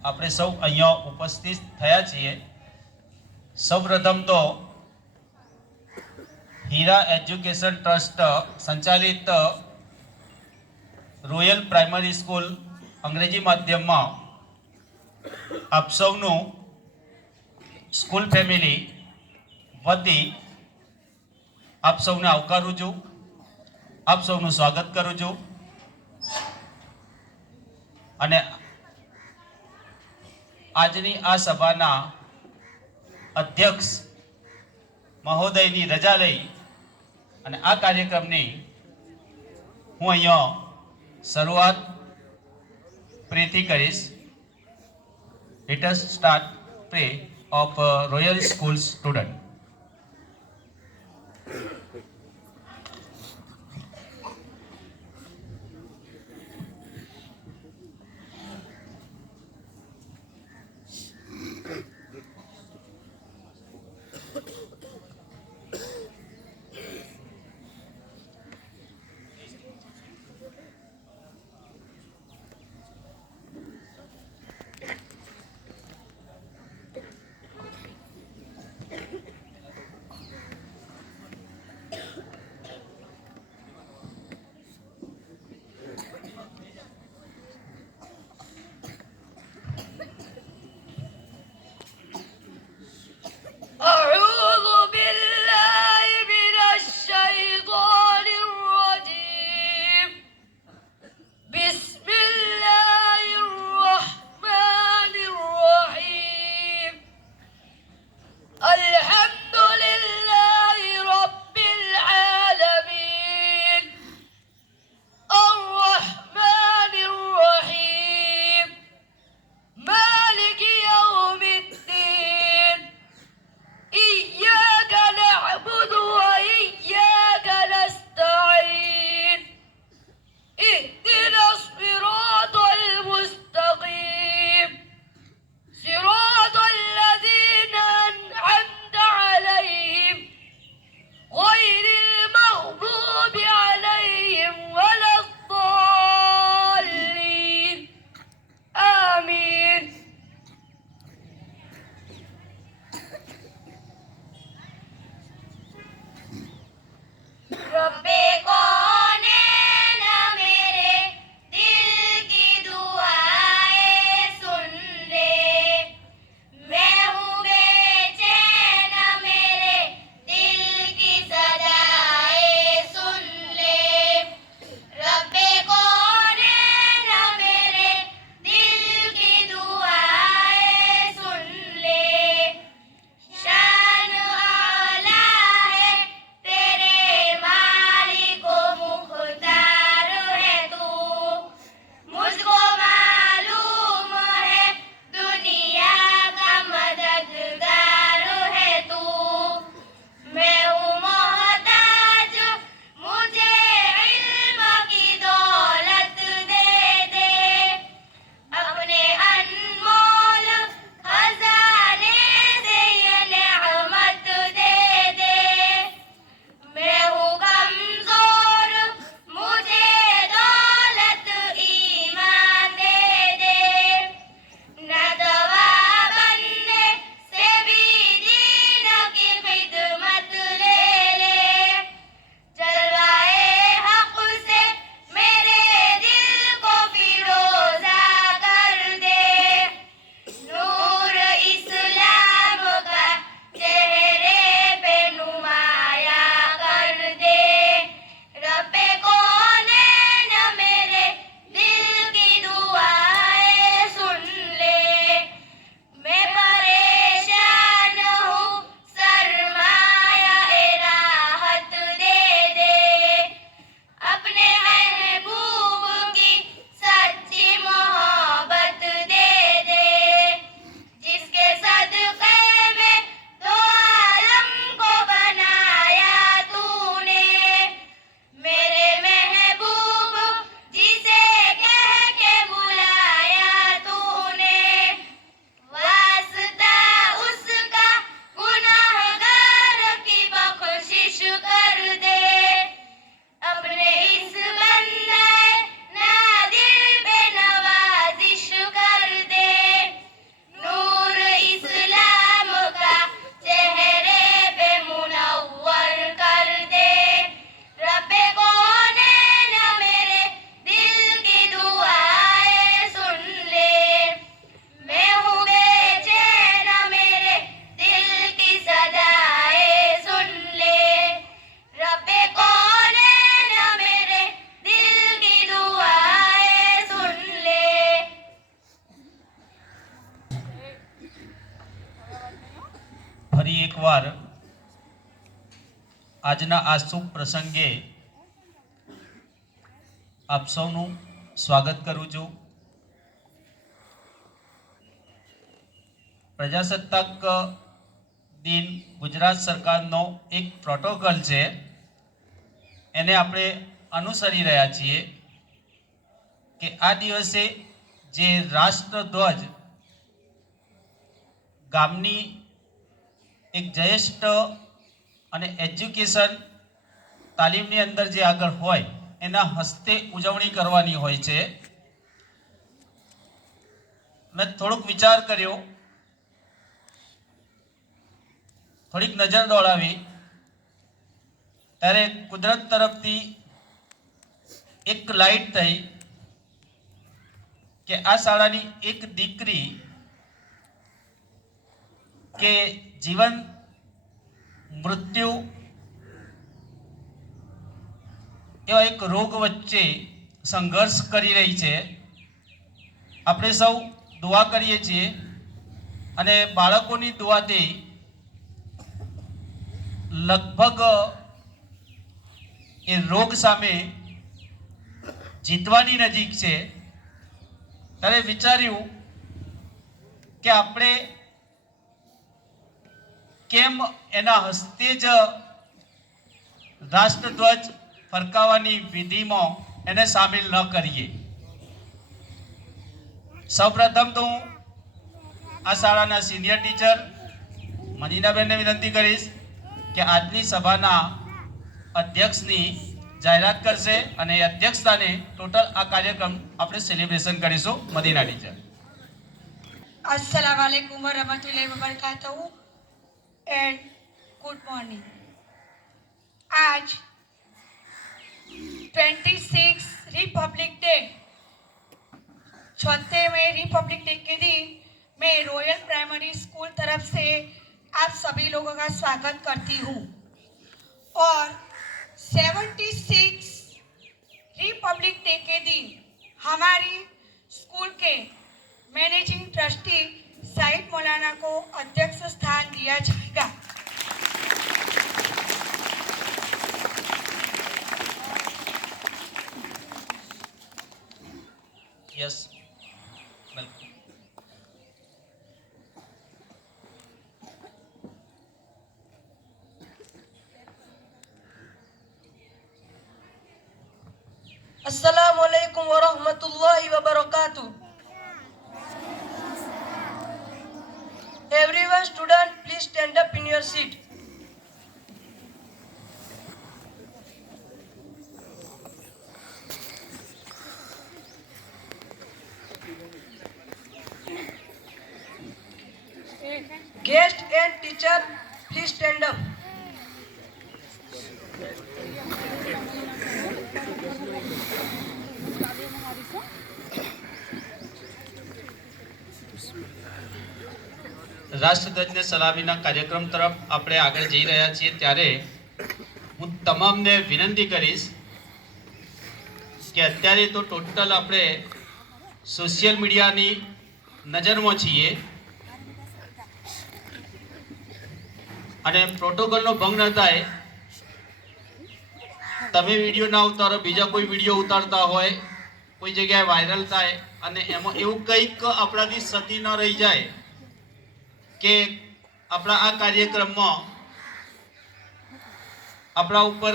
આપણે સૌ અહીંયા ઉપસ્થિત થયા છીએ। સૌપ્રથમ તો હીરા એજ્યુકેશન ટ્રસ્ટ સંચાલિત રોયલ પ્રાઇમરી સ્કૂલ અંગ્રેજી માધ્યમમાં આપ સૌનું સ્કૂલ ફેમિલી વતી આપ સૌને આવકારું છું, આપ સૌનું સ્વાગત કરું છું અને આજની આ સભાના અધ્યક્ષ મહોદયની રજા લઈ અને આ કાર્યક્રમની હું અહીંયા શરૂઆત પ્રેથી કરીશ। Let us start pre of royal school student. એકવાર આજના આ શુભ પ્રસંગે આપ સૌનું સ્વાગત કરું છું. પ્રજાસત્તાક દિન ગુજરાત સરકારનો એક પ્રોટોકોલ છે, એને આપણે અનુસરી રહ્યા છીએ કે આ દિવસે જે રાષ્ટ્રધ્વજ ગામની એક જ્યેષ્ઠ અને એજ્યુકેશન તાલીમની અંદર જે આગળ હોય એના હસ્તે ઉજવણી કરવાની હોય છે. મેં થોડોક વિચાર કર્યો, થોડીક નજર દોડાવી, ત્યારે કુદરત તરફથી એક લાઈટ થઈ કે આ શાળાની એક દીકરી કે જીવન મૃત્યુ એવા એક રોગ વચ્ચે સંઘર્ષ કરી રહી છે. આપણે સૌ દુઆ કરીએ છીએ અને બાળકોની દુઆથી લગભગ એ રોગ સામે જીતવાની નજીક છે. ત્યારે વિચાર્યું કે આપણે કેમ એના હસ્તે જ રાષ્ટ્રધ્વજ ફરકાવવાની વિધિમાં એને સામેલ ન કરીએ. સૌપ્રથમ તો હું આ શાળાના સિનિયર ટીચર મદીનાબેનને વિનંતી કરીશ કે આજની સભાના અધ્યક્ષની જાહેરાત કરશે અને એ અધ્યક્ષ સ્થાને ટોટલ આ કાર્યક્રમ આપણે સેલિબ્રેશન કરીશું. Medina teacher. अस्सलाम वालेकुम वरहमतुल्लाहि वबरकातुहू एंड गुड मॉर्निंग. आज 26 रिपब्लिक डे 76वें रिपब्लिक डे के दिन मैं रॉयल प्राइमरी स्कूल तरफ से आप सभी लोगों का स्वागत करती हूँ. और 76 रिपब्लिक डे के दिन हमारी स्कूल के मैनेजिंग ट्रस्टी साइद मौलाना को अध्यक्ष स्थान दिया जाएगा. यस, अस्सलामु अलैकुम वरहमतुल्लाहि वबरकातुह. Everyone student please stand up in your seat. Guest and teacher please stand up. રાષ્ટ્રધ્વજને સલામીના કાર્યક્રમ તરફ આપણે આગળ જઈ રહ્યા છીએ ત્યારે હું તમામને વિનંતી કરીશ કે અત્યારે તો ટોટલ આપણે સોશિયલ મીડિયાની નજરમાં છીએ અને પ્રોટોકોલનો ભંગ ન થાય. તમે વિડીયો ના ઉતારો, બીજા કોઈ વિડીયો ઉતારતા હોય, કોઈ જગ્યાએ વાયરલ થાય અને એમાં એવું કંઈક આપણાથી સતી ન રહી જાય કે આપણા આ કાર્યક્રમમાં આપણા ઉપર